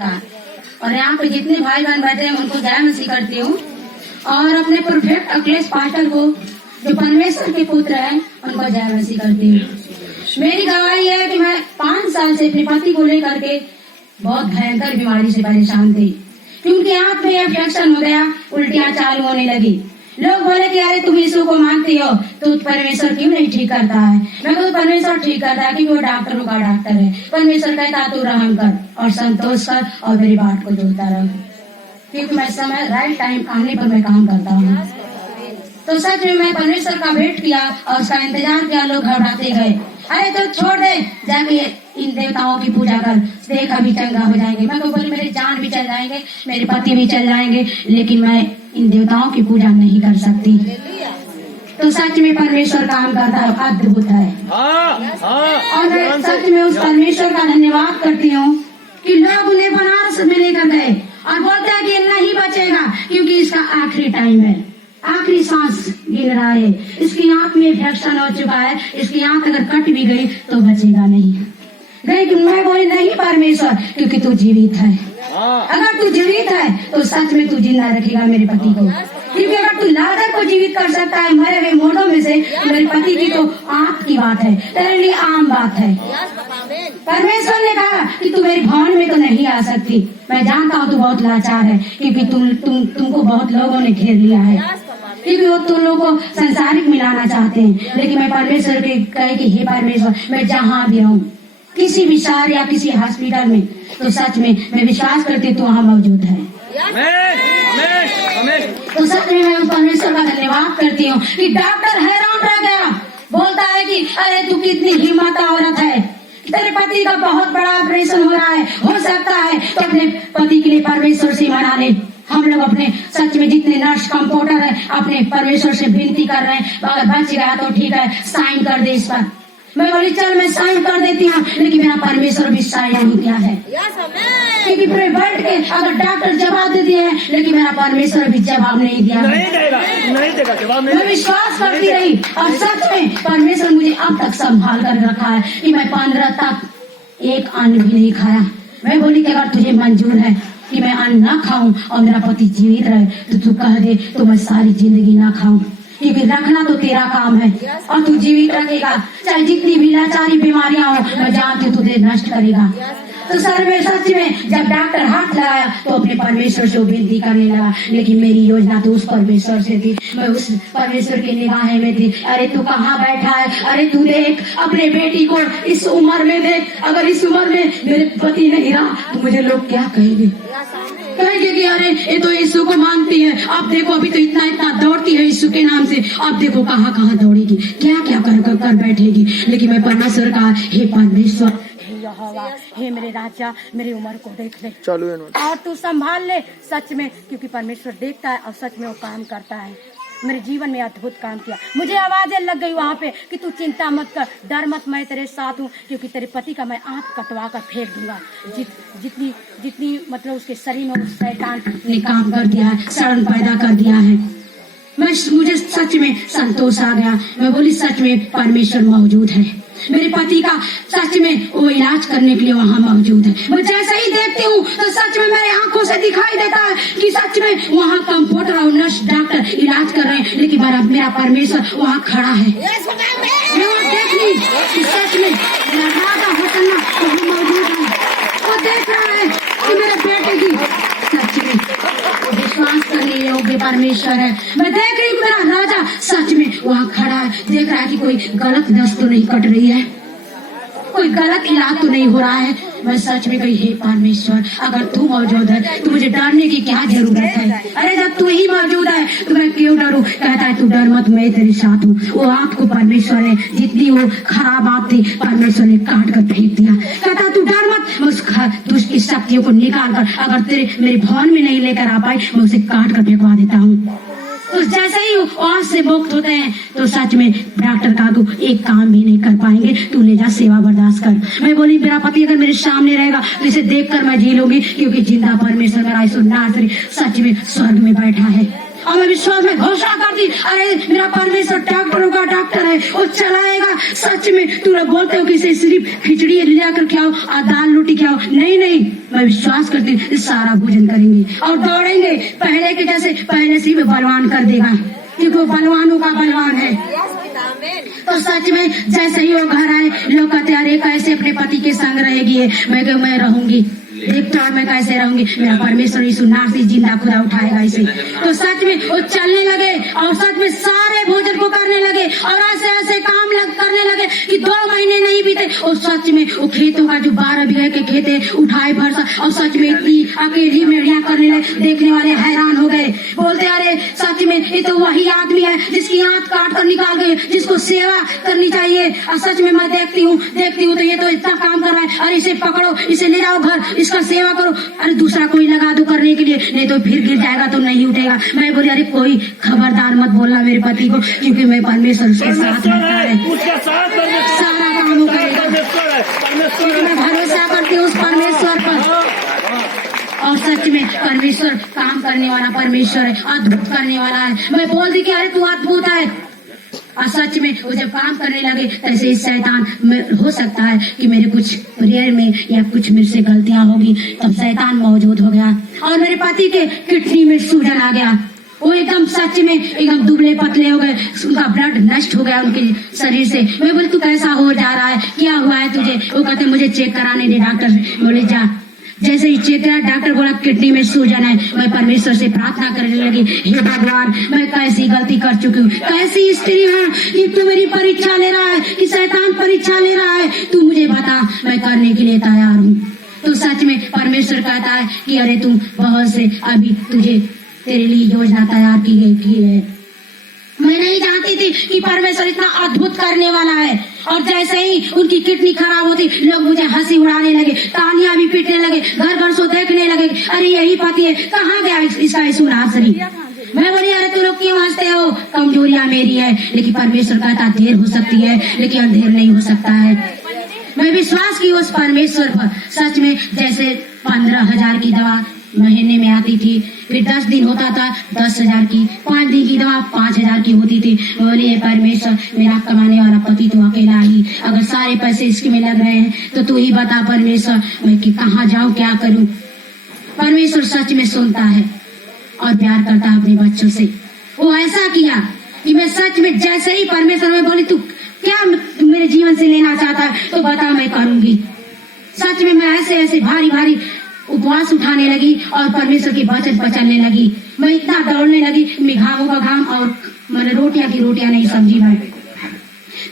और यहाँ पे जितने भाई बहन बैठे हैं उनको जय मसीह करती हूँ और अपने परफेक्ट अखिलेश पास्टर को जो परमेश्वर के पुत्र हैं उनको जय मसीह करती हूँ। मेरी गवाही है कि मैं 5 साल से अपने पति को लेकर के बहुत भयंकर बीमारी से परेशान थी क्योंकि आंख में इन्फेक्शन हो गया, उल्टियां चालू होने लगी। लोग बोले कि अरे तुम यीशु को मानती हो तो परमेश्वर क्यों नहीं ठीक करता है। मैं कहूँ परमेश्वर ठीक करता है क्योंकि वो डॉक्टरों का डॉक्टर है। परमेश्वर कहता तू रहम कर और संतोष कर और मेरी बात को जोड़ता रह, क्योंकि मैं समय राइट टाइम आने पर मैं काम करता हूँ। तो सच में मैं परमेश्वर का वेट किया और उसका इंतजार किया। लोग घबराते गए, अरे तो छोड़ दे, जाके इन देवताओं की पूजा कर, देख अभी चंगा हो जाएंगे। मैं बोली मेरे जान भी चल जाएंगे, मेरे पति भी चल जाएंगे, लेकिन मैं इन देवताओं की पूजा नहीं कर सकती। तो सच में परमेश्वर काम करता है, अद्भुत है। और मैं सच में उस परमेश्वर का धन्यवाद करती हूँ कि लोग उन्हें बनारस में लेकर गए और बोलते हैं कि नहीं बचेगा क्योंकि इसका आखिरी टाइम है, आखिरी सांस गिर रहा है, इसकी आंख में इन्फेक्शन हो चुका है, इसकी आंख अगर कट भी गई तो बचेगा नहीं। लेकिन मैं बोली नहीं परमेश्वर, क्योंकि तू जीवित है। अगर तू जीवित है तो सच में तू जिंदा रखेगा मेरे पति को, क्योंकि अगर तू लाजर को जीवित कर सकता है मरे हुए मुर्दों में से, मेरे पति की तो आंख की बात है, तेरे लिए आम बात है। परमेश्वर ने कहा कि तू मेरे भवन में तो नहीं आ सकती। मैं जानता हूँ तू बहुत लाचार है क्योंकि तुमको बहुत लोगों ने घेर लिया है, क्योंकि वो तुम लोगों को संसारिक मिलाना चाहते हैं। लेकिन मैं परमेश्वर के कहे कि हे परमेश्वर, मैं जहाँ भी रहूँ, किसी भी शहर या किसी हॉस्पिटल में, तो सच में मैं विश्वास करती हूँ तू वहाँ मौजूद है। तो सच में मैं परमेश्वर का धन्यवाद करती हूँ कि डॉक्टर हैरान रह गया, बोलता है कि अरे तू कितनी हिम्मत औरत है, तेरे पति का बहुत बड़ा ऑपरेशन हो रहा है, हो सकता है तो अपने पति के लिए परमेश्वर से मना ले। हम लोग अपने सच में जितने नर्स कंपाउंडर है अपने परमेश्वर से विनती कर रहे हैं, अगर बच गया तो ठीक है, साइन कर दे इस पर। मैं बोली चल मैं साइन कर देती हूँ, लेकिन मेरा परमेश्वर भी साइन नहीं किया है, क्योंकि पूरे वर्ल्ड के अगर डॉक्टर जवाब दे दिए हैं, लेकिन मेरा परमेश्वर भी जवाब नहीं दिया है। नहीं देगा जवाब। मैं विश्वास करती रही और सच में परमेश्वर मुझे अब तक संभाल कर रखा है कि मैं 15 तक एक अन्न भी नहीं खाया। मैं बोली कि अगर तुझे मंजूर है कि मैं अन्न न खाऊं और मेरा पति जीवित रहे तो तू कह दे तो मैं सारी जिंदगी न खाऊं, क्योंकि रखना तो तेरा काम है और तू जीवित रखेगा, चाहे जितनी भी लाचारी बीमारियां हो मैं जानती हूँ तुझे नष्ट करेगा। तो सर में सच में जब डॉक्टर हाथ लगाया तो अपने परमेश्वर से विनती करने लगा, लेकिन मेरी योजना तो उस परमेश्वर से थी, मैं उस परमेश्वर की निगाहें में थी। अरे तू कहाँ बैठा है, अरे तू देख अपने बेटी को इस उम्र में देख, अगर इस उम्र में मेरे पति नहीं रहा तो मुझे लोग क्या कहेंगे कि अरे ये तो यीशु को मानती है, आप देखो अभी तो इतना दौड़ती है यीशु के नाम से, आप देखो कहाँ कहाँ दौड़ेगी, क्या क्या कर बैठेगी। लेकिन मैं परमेश्वर का हे परमेश्वर, हे यहोवा, हे मेरे राजा, मेरी उम्र को देख ले चलो और तू संभाल ले सच में, क्योंकि परमेश्वर देखता है और सच में वो काम करता है। मेरे जीवन में अद्भुत काम किया। मुझे आवाजें लग गई वहाँ पे कि तू चिंता मत कर, डर मत, मैं तेरे साथ हूँ, क्योंकि तेरे पति का मैं आंख कटवा कर फेंक दूंगा। जितनी मतलब उसके शरीर में उस शैतान ने काम कर दिया है, सड़न पैदा कर दिया है। मुझे सच में संतोष आ गया। मैं बोली सच में परमेश्वर मौजूद है, मेरे पति का सच में वो इलाज करने के लिए वहाँ मौजूद है। मैं जैसे ही देखती हूँ तो सच में मेरे आंखों से दिखाई देता है कि सच में वहाँ कंपाउंडर और नर्स डॉक्टर इलाज कर रहे हैं, लेकिन मेरा परमेश्वर वहाँ खड़ा है। मैं वो देख ली कि सच में मेरा राजा होटल में मौजूद है, वो देख रहा है कि मेरे बेटे की सच में विश्वास करने योग्य परमेश्वर है। मैं देख रही हूँ मेरा राजा सच में वहाँ खड़ा है, देख रहा है कि कोई गलत नस तो नहीं कट रही है, कोई गलत इलाज तो नहीं हो रहा है। मैं सच में कही हे परमेश्वर, अगर तू मौजूद है तो मुझे डरने की क्या जरूरत है। अरे जब तू ही मौजूद है तो मैं क्यों डरूं। कहता है तू डर मत, मैं तेरे साथ हूँ। वो आपको परमेश्वर ने जितनी वो खराब बात थी परमेश्वर ने काट कर फेंक दिया। कहता तू डर मत, मैं उस दुष्ट की शक्तियों को निकाल कर अगर तेरे मेरे भवन में नहीं लेकर आ पाई मैं उसे काट कर फेंकवा देता हूँ। तो जैसे ही वहाँ से मुक्त होते हैं तो सच में डॉक्टर का तू एक काम भी नहीं कर पाएंगे, तू ले जा सेवा बर्दाश्त कर। मैं बोली मेरा पति अगर मेरे सामने रहेगा तो इसे देखकर मैं जी लूंगी, क्योंकि जिंदा परमेश्वर मेरा यीशु नासरी सच में स्वर्ग में बैठा है और मैं विश्वास में घोषणा करती, अरे मेरा परमेश्वर डॉक्टरों का डॉक्टर है, वो चलाएगा। सच में तुम लोग बोलते हो कि इसे सिर्फ खिचड़ी लिया कर खाओ और दाल रोटी खाओ, नहीं नहीं, मैं विश्वास करती हूँ सारा भोजन करेंगे और दौड़ेंगे पहले के जैसे, पहले से भी बलवान कर देगा क्योंकि वो बलवानों का बलवान है। तो सच में जैसे ही वो घर आए, लोग कहते अरे कैसे अपने पति के संग रहेगी, मैं रहूंगी, देखता और मैं कैसे रहूंगी, मेरा परमेश्वर यीशु नासरी जिंदा खुदा उठाएगा इसे। तो सच में वो चलने लगे और सच में सारे भोजन को करने लगे और ऐसे ऐसे काम करने लगे कि 2 महीने नहीं बीते और सच में वो खेतों का जो 12 बीघे के खेत है उठाए भरसा और सच में इतनी अकेली मेढ़िया करने लगे, देखने वाले हैरान हो गए, बोलते अरे सच में ये तो वही आदमी है जिसकी आंत काट कर निकाल गई, जिसको सेवा करनी चाहिए। और सच में मैं देखती हूँ तो ये तो इतना काम कर रहा है, अरे इसे पकड़ो, इसे ले जाओ घर, इसका सेवा करो, अरे दूसरा कोई लगा दो करने के लिए, नहीं तो फिर गिर जाएगा तो नहीं उठेगा। मैं बोली अरे कोई खबरदार मत बोलना मेरे पति को, क्योंकि मैं परमेश्वर उसके साथ है, सारा काम वो करेगा, मैं भरोसा करती हूँ उस परमेश्वर पर। और सच में परमेश्वर काम करने वाला परमेश्वर है, अद्भुत करने वाला है। मैं बोल दी कि अरे तू अद्भुत है, और सच में वो जब काम करने लगे तैसे इस शैतान में हो सकता है कि मेरे कुछ प्रेयर में या कुछ मेरे से गलतियां होगी, तब शैतान मौजूद हो गया और मेरे पति के किडनी में सूजन आ गया। वो एकदम सच में एकदम दुबले पतले हो गए, उनका ब्लड नष्ट हो गया उनके शरीर से। मैं बोली तू कैसा हो जा रहा है, क्या हुआ है तुझे? वो कहते मुझे चेक कराने दे डॉक्टर। बोले जा। जैसे ही चेक करा, डॉक्टर बोला किडनी में सूजन है। मैं परमेश्वर से प्रार्थना करने लगी, हे भगवान मैं कैसी गलती कर चुकी हूँ, कैसी स्त्री हूँ कि तू मेरी परीक्षा ले रहा है, कि शैतान परीक्षा ले रहा है, तू मुझे बता, मैं करने के लिए तैयार हूँ। तो सच में परमेश्वर कहता है कि अरे तुम बहुत से अभी तुझे तेरे लिए योजना तैयार की गई है। मैं नहीं जानती थी कि परमेश्वर इतना अद्भुत करने वाला है। और जैसे ही उनकी किडनी खराब होती, लोग मुझे हंसी उड़ाने लगे, तालियां भी पीटने लगे, घर घर से देखने लगे, अरे यही पति है, कहाँ गया इसका यीशु नासरी। मैं बोली अरे तू लोग क्यों हंसते हो, कमजोरियां मेरी है, लेकिन परमेश्वर कहता देर हो सकती है लेकिन अंधेर नहीं हो सकता है। मैं विश्वास की उस परमेश्वर पर। सच में जैसे 15,000 की दवा महीने में आती थी, फिर 10 दिन होता था 10,000 की, 5 दिन की दवा 5,000 की होती थी। बोलिए परमेश्वर मेरा कमाने वाला पति तो अकेला ही, अगर सारे पैसे इसके में लग रहे हैं तो तू ही बता परमेश्वर मैं कि कहाँ जाऊँ, क्या करूँ। परमेश्वर सच में सुनता है और प्यार करता है अपने बच्चों से। वो ऐसा किया कि मैं सच में जैसे ही परमेश्वर में बोली तू क्या मेरे जीवन से लेना चाहता है तो बता, मैं करूंगी। सच में मैं ऐसे ऐसे भारी भारी उपवास उठाने लगी और परमेश्वर की वचन पचलने लगी। मैं इतना दौड़ने लगी, मैं घामों का घाम और मैंने रोटियां की रोटियां नहीं समझी। मैं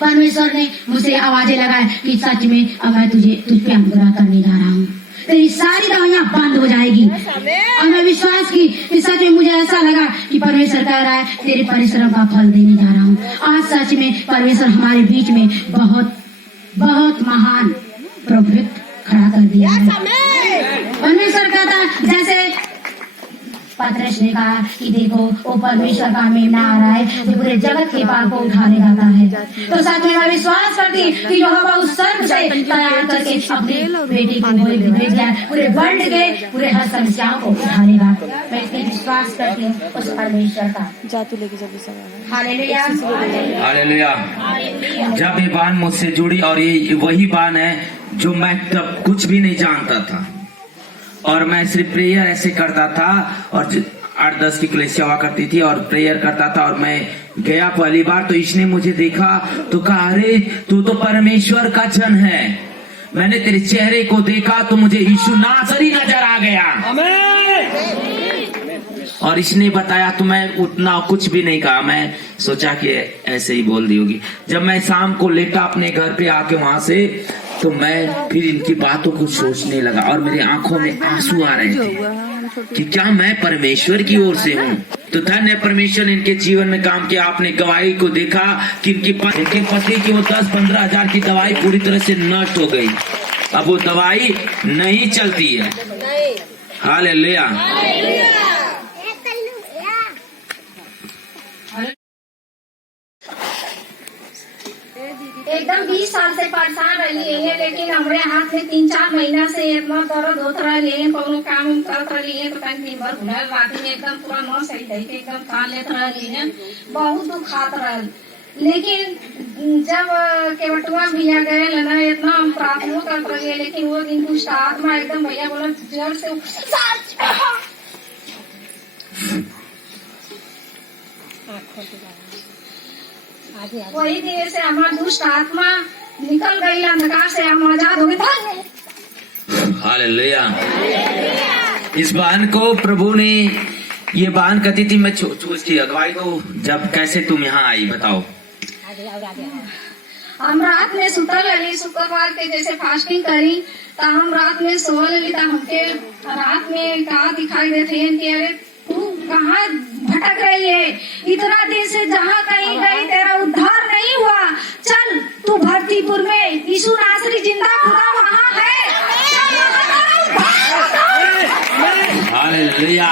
परमेश्वर ने मुझे आवाजें लगाए कि सच में अब मैं तुझ पे अनुग्रह करने जा रहा हूँ, तेरी सारी दवाइयां बंद हो जाएगी। और मैं विश्वास की कि सच में मुझे ऐसा लगा कि परमेश्वर कह रहा है तेरे परिश्रम का फल देने जा रहा हूँ। आज सच में परमेश्वर हमारे बीच में बहुत बहुत महान प्रभुत्व खड़ा कर दिया है। परमेश्वर कहता जैसे पतरस ने कहा कि देखो वो परमेश्वर का मेमना आ रहा है जो पूरे जगत के पाप को उठाने जाता है। तो सच में मैं विश्वास करती कि यहोवा उस सर्व से तैयार करके अपने बेटे को भेज दिया, पूरे वर्ल्ड के पूरे हर समस्याओं को उठानेगा। मैं इतनी विश्वास करती हूँ उस परमेश्वर का। Hallelujah hallelujah. जब ये बात मुझसे जुड़ी और ये वही बात है जो मैं तब कुछ भी नहीं जानता था और मैं सिर्फ प्रेयर ऐसे करता था और 8-10 की कलीसिया हुआ करती थी और प्रेयर करता था। और मैं गया पहली बार तो इसने मुझे देखा तो कहा अरे तू तो परमेश्वर का जन है। मैंने तेरे चेहरे को देखा तो मुझे यीशु नासरी नजर आ गया। और इसने बताया तो मैं उतना कुछ भी नहीं कहा, मैं सोचा कि ऐसे ही बोल दी होगी। जब मैं शाम को लेटा अपने घर पे आके वहां से तो मैं फिर इनकी बातों को सोचने लगा और मेरी आंखों में आंसू आ रहे थे कि क्या मैं परमेश्वर की ओर से हूँ। तो धन्य परमेश्वर ने इनके जीवन में काम किया। आपने गवाही को देखा कि इनके पति की वो 10-15 हजार की दवाई पूरी तरह से नष्ट हो गई, अब वो दवाई नहीं चलती है। हालेलुया। एकदम 20 साल से परेशान रही है, लेकिन हमारे हाथ में 3-4 महीना से इतना दर्द होत रही है, कोनो काम उम करत रही है तो कहीं दिन भर घुमल रात में एकदम पूरा नौ सही ढई के एकदम खा लेत रही है, बहुत दुखात रही। लेकिन जब केवटुआ भैया गए ना, इतना हम प्रार्थना करत रही, लेकिन वो दिन दुष्ट आत्मा एकदम भैया बोला जड़ से वही दिन से हमारा दुष्ट आत्मा निकल गई, अंधकार से हम आजाद हो गए। हालेलुया। इस बहन को प्रभु ने, ये बहन कहती थी मैं उसकी अगुवाई को, जब कैसे तुम यहाँ आई बताओ। हम रात में सुतल रही, शुक्रवार के जैसे फास्टिंग करी तो हम रात में सोल रही, हमके रात में कहा दिखाई देते हैं कि अरे तू कहाँ भटक रही है, इतना दिन से जहाँ कहीं गई तेरा उद्धार नहीं हुआ, चल तू भरतीपुर में यीशु नासरी जिंदा खुदा वहाँ है, चल वहाँ तेरा उद्धार होगा। हालेलुया।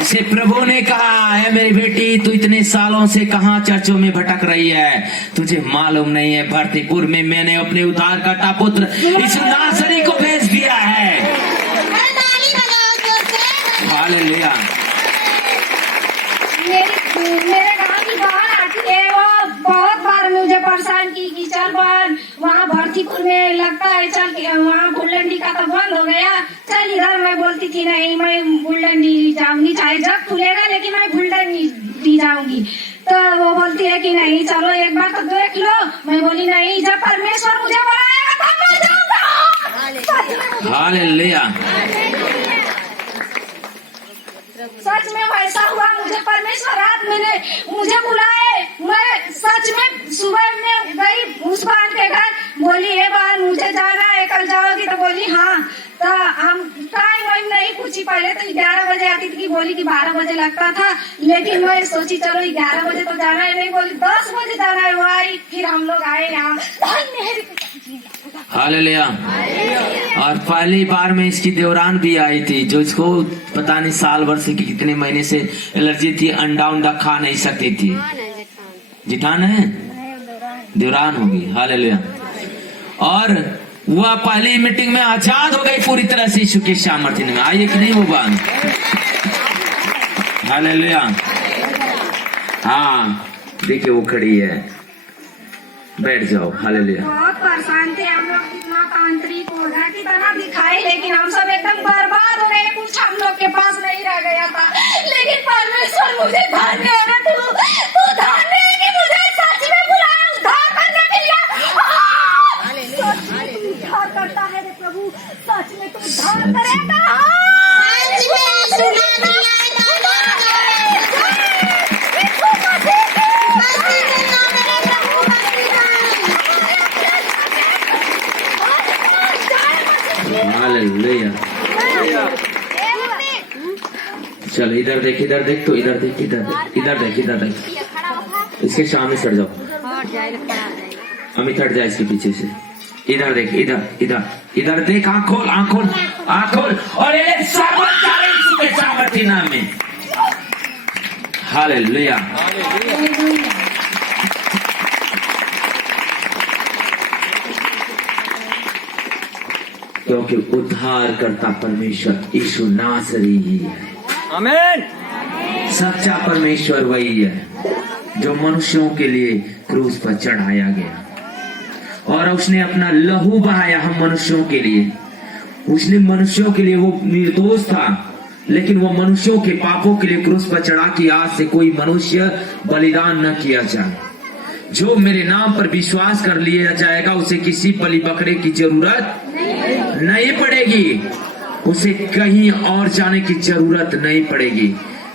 इसे प्रभु ने कहा है मेरी बेटी तू इतने सालों से कहाँ चर्चों में भटक रही है, तुझे मालूम नहीं है भरतीपुर में मैंने अपने उद्धारकर्ता पुत्र यीशु नासरी को भेज दिया है। हालेलुया। मेरे गाँव की बहन आती है, वो बहुत बार मुझे परेशान की कि चल बहन वहाँ भरतीपुर में लगता है, चल वहाँ बुलडंडी का तो बंद हो गया, चल इधर। मैं बोलती थी नहीं मैं बुलडंडी जाऊंगी, चाहे जब खुलेगा लेकिन मैं बुलडंडी जाऊंगी। तो वो बोलती है कि नहीं चलो एक बार तो देख लो। मैं बोली नहीं, जब परमेश्वर मुझे बुलाएगा तब मैं जाऊंगा। हालेलुया। सच में वैसा हुआ, मुझे परमेश्वर रात में मुझे बुलाए, मैं सच में सुबह में गई उस बहन के घर, बोली ये बहन मुझे जाना है, कल जाओगी? तो बोली हाँ। तो हम टाइम वाइम नहीं पूछी, पहले तो 11 बजे आती थी, बोली कि 12 बजे लगता था, लेकिन मैं सोची चलो 11 बजे तो जाना है नहीं, बोली 10 बजे जाना है। वो आई, फिर हम लोग आए यहाँ। हालेलुया। और पहली बार में इसकी देवरान भी आई थी, जो इसको पता नहीं साल भर से कितने महीने से एलर्जी थी, अंडा उंडा खा नहीं सकती थी। जिठान है, देवरान होगी। हालेलुया। और वह पहली मीटिंग में आजाद हो गई पूरी तरह से यीशु के सामर्थ्य में। आइए कि नहीं वो बात। हालेलुया। हाँ देखिए वो खड़ी है, बैठ जाओ। हालेलुया। बहुत परेशान थे हम लोग, कितना तांत्रिक ओढ़ा की तरह दिखाई, लेकिन हम सब एकदम बर्बाद हो गए, कुछ हम लोग के पास नहीं रह गया था। लेकिन परमेश्वर मुझे धन्य है ना, तू धन्य है कि मुझे सच में बुलाया उद्धार करने के लिए। सच में तू उद्धार करता है रे प्रभु, सच में तू उद्धार करेगा। सच में सुना दिया हालेलुया। चल इधर देख, इधर देख, तो इधर देख, इधर देख, इधर देख, इधर देख, इसके सामने सट जाओ, अमित हट जाए इसके पीछे से। इधर देख, इधर इधर इधर देख, आँख खोल, आँख खोल, आँख खोल, और एक सामर्थ्य नाम में। हालेलुया। क्योंकि उद्धार करता परमेश्वर यीशु नासरी ही है। आमीन। सच्चा परमेश्वर वही है जो मनुष्यों के लिए क्रूस पर चढ़ाया गया और उसने अपना लहू बहाया हम मनुष्यों के लिए। उसने मनुष्यों के लिए, वो निर्दोष था लेकिन वो मनुष्यों के पापों के लिए क्रूस पर चढ़ा कि आज से कोई मनुष्य बलिदान न किया जाए। जो मेरे नाम पर विश्वास कर लिया जाएगा उसे किसी बलि बकरे की जरूरत नहीं पड़ेगी, उसे कहीं और जाने की जरूरत नहीं पड़ेगी।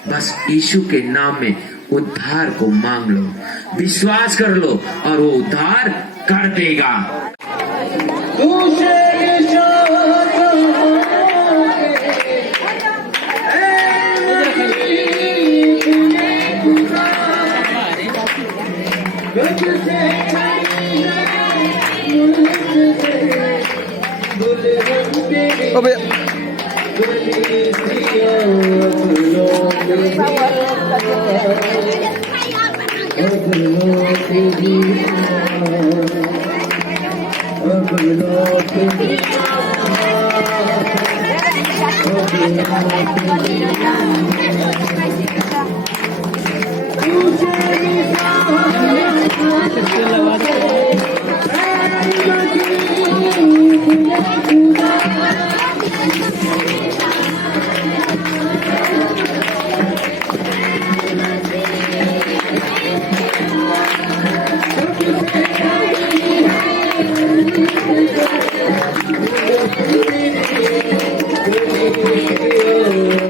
बस यीशु के नाम में उद्धार को मांग लो, विश्वास कर लो और वो उद्धार कर देगा। अबे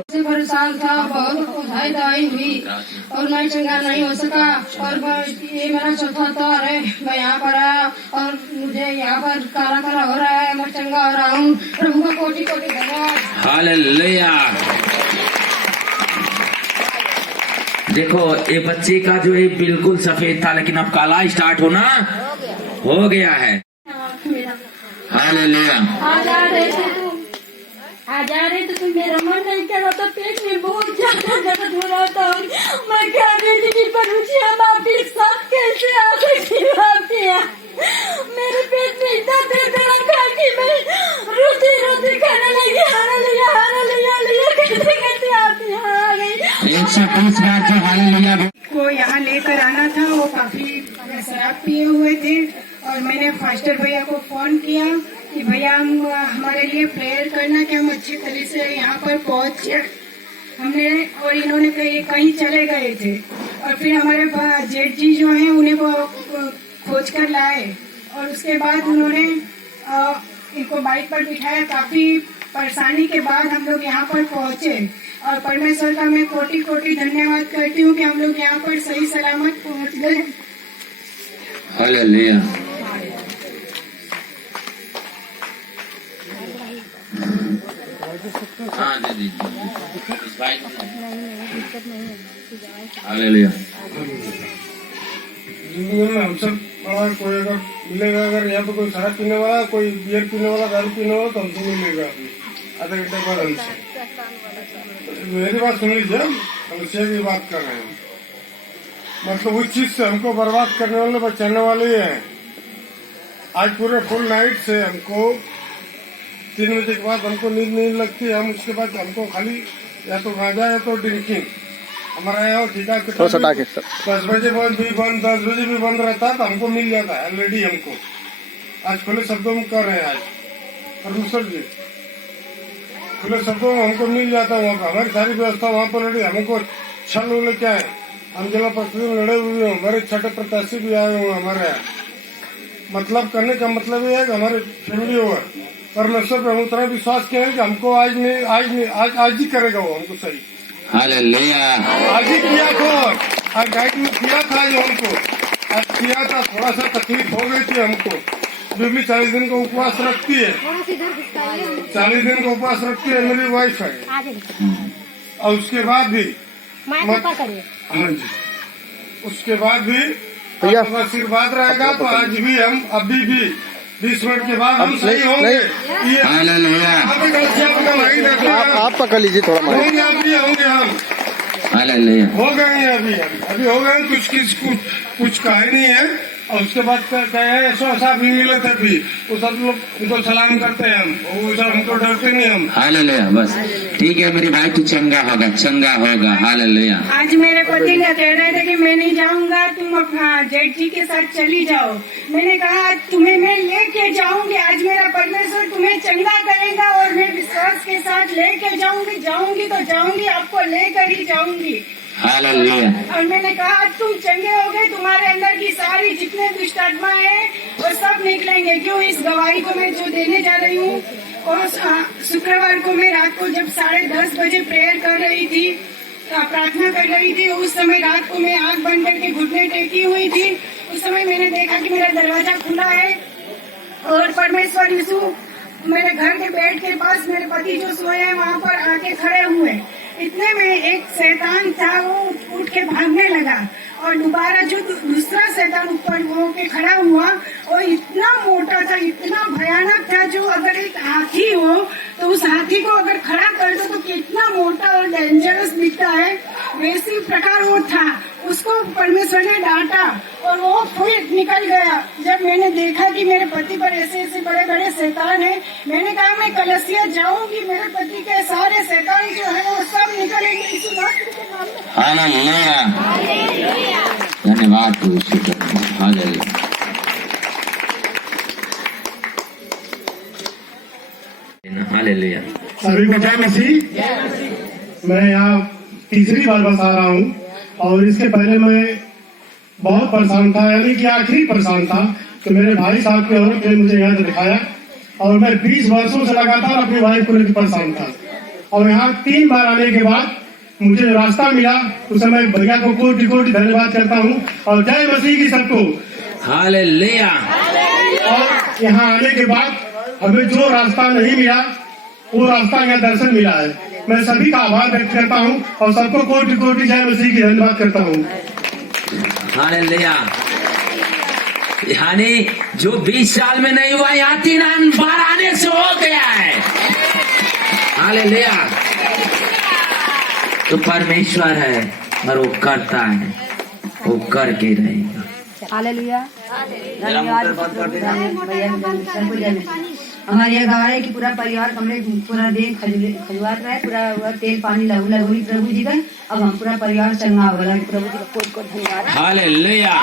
से परेशान था, बहुत उधाई दवाई हुई और मैं चंगा नहीं हो सका। और ये मेरा चौथा दौर है। मैं यहाँ पर आया और मुझे यहाँ पर काला काला हो रहा है, मैं चंगा हो रहा हूँ। प्रभु का कोटि कोटि धन्यवाद। हालेलुया। देखो ये बच्चे का जो है बिल्कुल सफेद था, लेकिन अब काला स्टार्ट होना हो गया है। हालेलुया। आ जा रहे तो तुम मेरा मन नहीं कर रहा था, पेट में बहुत ज्यादा दर्द हो रहा था। मैं कह रही थी कि परुचिया आपके साथ कैसे आ सकती हूँ आपके यहाँ। मेरे पेट में इतना दर्द रखा कि मैं रोती रोती खाने लगी, हालेलुया कहते कहते आप यहाँ आ गई। 130 बार जो हालेलुया को यहाँ लेकर आना था, वो काफी शराब पिए हुए थे और मैंने फास्टर भैया को फोन किया कि भैया हमारे लिए प्रेयर करना कि हम अच्छी तरह से यहाँ पर पहुँच जाए। हमने और इन्होंने कहीं चले गए थे और फिर हमारे जेठ जी जो हैं उन्हें वो खोज कर लाए और उसके बाद उन्होंने इनको बाइक पर बिठाया। काफी परेशानी के बाद हम लोग यहाँ पर पहुँचे और परमेश्वर का मैं कोटि कोटि धन्यवाद करती हूँ कि हम लोग यहाँ पर सही सलामत पहुँच गए। हालेलुया। हाँ दीदी, हालेलुया। जिंदगी में हम सब बड़ा कोई अगर मिलेगा, अगर यहाँ पे कोई शराब पीने वाला, कोई बियर पीने वाला, दारू पीने वाला, तो हमसे मिलेगा आधे घंटे बाद हमसे। मेरी बात सुन लीजिए, हम नशे की बात कर रहे हैं। मतलब उस चीज से हमको बर्बाद करने वाले, बचाने वाले ही हैं। आज पूरे फुल नाइट से हमको 3 बजे के बाद हमको नींद नहीं लगती। हम उसके बाद हमको खाली या तो गांजा या तो ड्रिंकिंग। हमारा यहाँ ठिका 10 बजे भी बंद 10 बजे भी बंद रहता तो हमको मिल जाता है ऑलरेडी। हमको आज खुले शब्दों में कर रहे हैं, आज परमेश्वर जी खुले शब्दों में हमको मिल जाता है। वहाँ पर हमारी सारी व्यवस्था वहाँ पर रेडी। हमको छल लेके आए, हम जिला परिषद में लड़े हुए हैं, हमारे छठे प्रत्याशी भी आए हुए हमारे यहाँ। मतलब करने का मतलब ये है कि हमारे फैमिली ओवर परमेश्वर पे हम उतना विश्वास किया है कि हमको आज ही करेगा वो हमको सही। हालेलुया। आज ही किया था, आज गाइड में किया था जो हमको आज किया था। थोड़ा सा तकलीफ हो गई थी हमको। बीबी 40 दिन का उपवास रखती है, 40 दिन का उपवास रखती है, मेरी वाइफ है। और उसके बाद भी हाँ जी, उसके बाद भी आपका आशीर्वाद रहेगा तो आज भी हम अभी भी 20 मिनट के बाद हम सही होंगे। आप पकड़ लीजिए थोड़ा होंगे अभी, होंगे हम हालेलुया। हो गए हैं अभी हो गए। कुछ कहा नहीं है। और उसके बाद ऐसा भी मिले थे भी, वो सब लोग उनको सलाम करते हैं हम, वो सब हमको डरते नहीं हम। हालेलुया। बस ठीक है मेरे भाई, तू चंगा होगा। हालेलुया। आज मेरे पति ने कह रहे थे कि मैं नहीं जाऊंगा, तुम अपना जेठ जी के साथ चली जाओ। मैंने कहा आज तुम्हें मैं लेके जाऊंगी, आज मेरा परमेश्वर तुम्हें चंगा करेगा और मैं विश्वास के साथ लेके जाऊंगी तो जाऊंगी, आपको लेकर ही जाऊंगी। हालेलुया। और मैंने कहा आज तुम चंगे हो गए, तुम्हारे अंदर की सारी जितने दुष्ट आत्मा है वो सब निकलेंगे। क्यों इस गवाही को मैं जो देने जा रही हूँ। और शुक्रवार को मैं रात को जब 10:30 बजे प्रेयर कर रही थी, प्रार्थना कर रही थी, उस समय रात को मैं आंख बंद करके घुटने टेकी हुई थी। उस समय मैंने देखा कि मेरा दरवाजा खुला है और परमेश्वर यीशु मेरे घर के बेड के पास मेरे पति जो सोए हैं वहाँ पर आके खड़े हुए। इतने में एक शैतान था, वो उठ के भागने लगा और दोबारा जो दूसरा शैतान ऊपर होके खड़ा हुआ, वो इतना मोटा था, इतना भयानक था, जो अगर एक हाथी हो तो उस हाथी को अगर खड़ा कर दो तो कितना मोटा और डेंजरस दिखता है, वैसी प्रकार वो था। उसको परमेश्वर ने डांटा और वो फिर निकल गया। जब मैंने देखा कि मेरे पति पर ऐसे ऐसे बड़े बड़े शैतान है, मैंने कहा मैं कलसिया जाऊंगी, मेरे पति के सारे शैतान जो है वो सब निकलेंगे यीशु नासरी के नाम में। हालेलुया, धन्यवाद प्रभु, शुक्र, हालेलुया। हालेलुया। सभी को जय मसीह। मैं यहाँ तीसरी बार बस आ रहा हूँ और इसके पहले मैं बहुत परेशान था, यानी कि आखिरी परेशान था। तो मेरे भाई साहब की औरत ने मुझे यहाँ दिखाया और मैं 20 वर्षों से लगातार अपनी वाइफ को लेकर परेशान था। और यहाँ 3 बार आने के बाद मुझे रास्ता मिला, उस समय भैया को कोटि कोटि धन्यवाद करता हूँ और जय मसीह की सबको। हालेलुया। और यहाँ आने के बाद हमें जो रास्ता नहीं मिला वो रास्ता यहाँ दर्शन मिला है। मैं सभी का आभार व्यक्त करता हूँ और सबको कोटि कोटि जय मसीह की धन्यवाद करता हूँ। हालेलुया। यानी जो 20 साल में नहीं हुआ यहाँ 3 बार आने से हो गया है। हालेलुया। तो परमेश्वर है और वो करता है, वो करके रहेगा। हालेलुया। हमारे यहाँ गवाए की पूरा परिवार हमने पूरा दिन खजुआत रहे, पूरा तेल पानी लगोली प्रभु जी का। अब हम पूरा परिवार चंगा हो गया, प्रभु जी का कोट कोट धन्यवाद। हालेलुया।